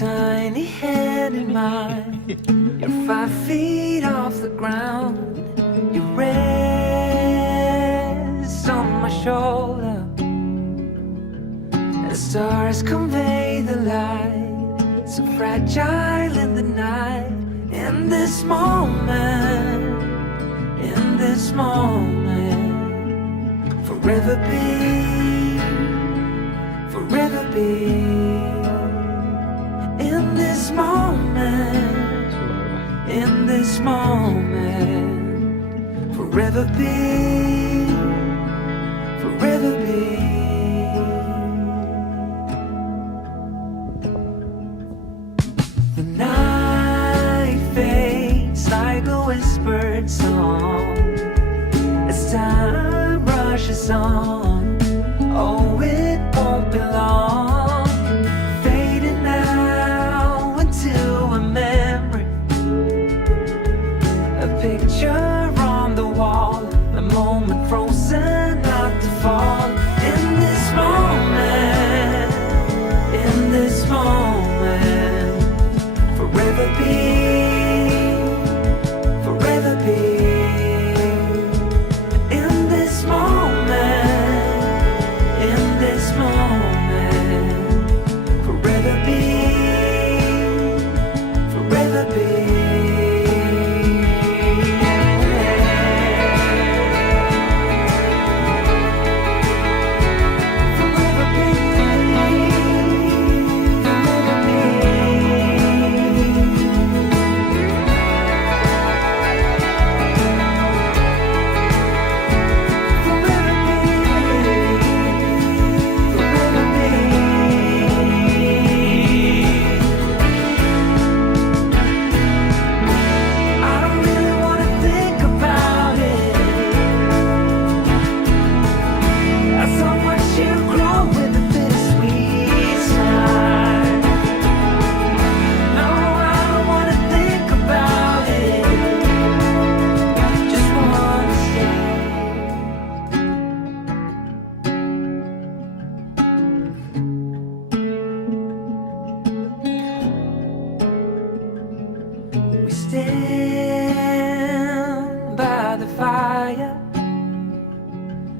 tiny hand in mine. You're 5 feet off the ground. You rest on my shoulder. The stars convey the light, so fragile in the night. In this moment, in this moment, forever be, forever be. In this moment, in this moment, forever be, forever be. The night fades like a whispered song as time rushes on. Oh, it won't be long, fading now into a memory, a picture on the wall, a moment frozen not to fall. In this moment, in this moment, forever be, forever be. In this moment, in this moment, forever be, forever be. Forever be, forever be. We stand by the fire,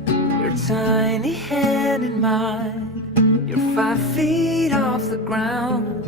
your tiny hand in mine. You're 5 feet off the ground.